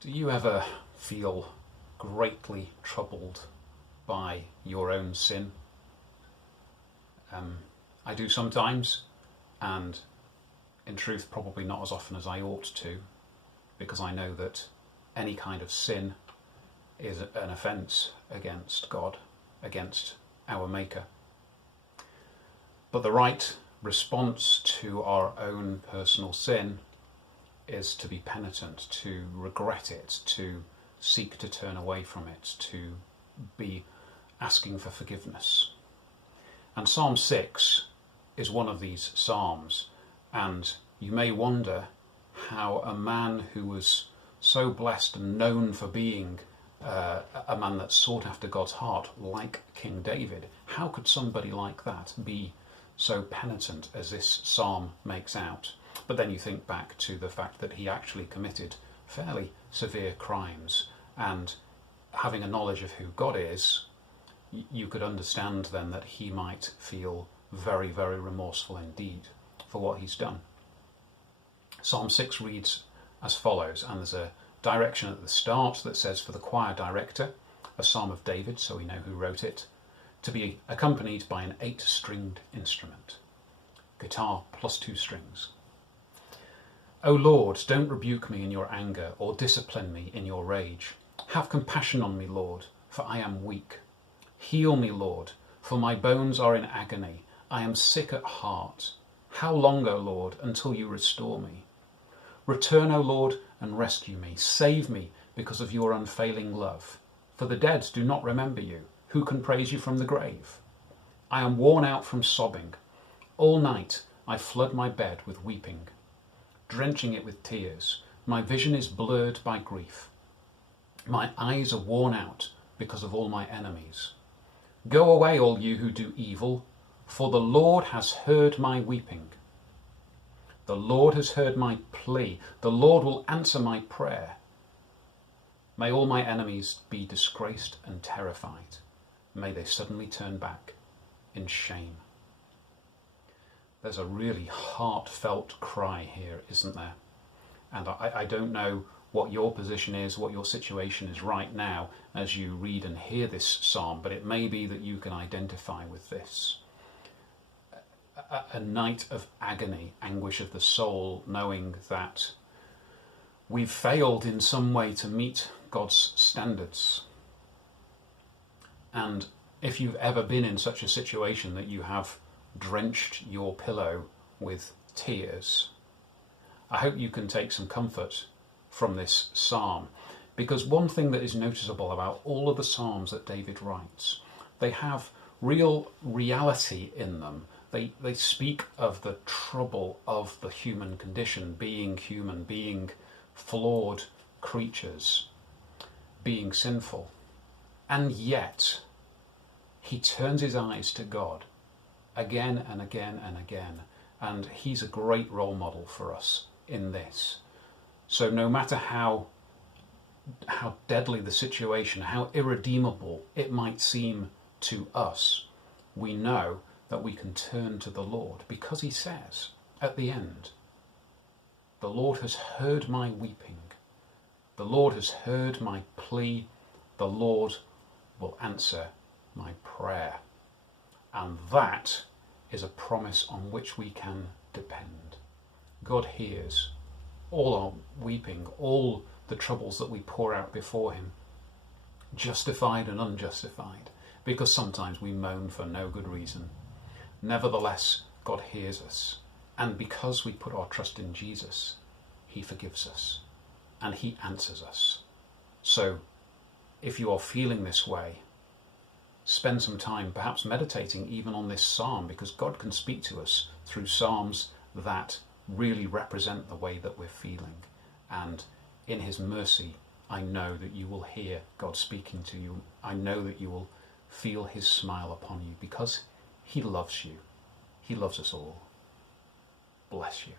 Do you ever feel greatly troubled by your own sin? I do sometimes, and in truth, probably not as often as I ought to, because I know that any kind of sin is an offence against God, against our Maker. But the right response to our own personal sin is to be penitent, to regret it, to seek to turn away from it, to be asking for forgiveness. And Psalm 6 is one of these psalms, and you may wonder how a man who was so blessed and known for being a man that sought after God's heart, like King David, how could somebody like that be so penitent as this psalm makes out? But then you think back to the fact that he actually committed fairly severe crimes, and having a knowledge of who God is, you could understand then that he might feel very, very remorseful indeed for what he's done. Psalm 6 reads as follows, and there's a direction at the start that says, for the choir director, a psalm of David, so we know who wrote it, to be accompanied by an 8-stringed instrument, guitar plus 2 strings. O Lord, don't rebuke me in your anger, or discipline me in your rage. Have compassion on me, Lord, for I am weak. Heal me, Lord, for my bones are in agony. I am sick at heart. How long, O Lord, until you restore me? Return, O Lord, and rescue me. Save me because of your unfailing love. For the dead do not remember you. Who can praise you from the grave? I am worn out from sobbing. All night I flood my bed with weeping, drenching it with tears. My vision is blurred by grief. My eyes are worn out because of all my enemies. Go away, all you who do evil, for the Lord has heard my weeping. The Lord has heard my plea. The Lord will answer my prayer. May all my enemies be disgraced and terrified. May they suddenly turn back in shame. There's a really heartfelt cry here, isn't there? And I don't know what your position is, what your situation is right now as you read and hear this psalm, but it may be that you can identify with this. A night of agony, anguish of the soul, knowing that we've failed in some way to meet God's standards. And if you've ever been in such a situation that you have drenched your pillow with tears, I hope you can take some comfort from this psalm, because one thing that is noticeable about all of the psalms that David writes, they have real reality in them. They speak of the trouble of the human condition, being human, being flawed creatures, being sinful. And yet, he turns his eyes to God again and again and again. And he's a great role model for us in this. So no matter how deadly the situation, how irredeemable it might seem to us, we know that we can turn to the Lord, because he says at the end, the Lord has heard my weeping. The Lord has heard my plea. The Lord will answer my prayer. And that is a promise on which we can depend. God hears all our weeping, all the troubles that we pour out before him, justified and unjustified, because sometimes we moan for no good reason. Nevertheless, God hears us, and because we put our trust in Jesus, he forgives us and he answers us. So if you are feeling this way, spend some time perhaps meditating even on this psalm, because God can speak to us through psalms that really represent the way that we're feeling. And in his mercy, I know that you will hear God speaking to you. I know that you will feel his smile upon you, because he loves you. He loves us all. Bless you.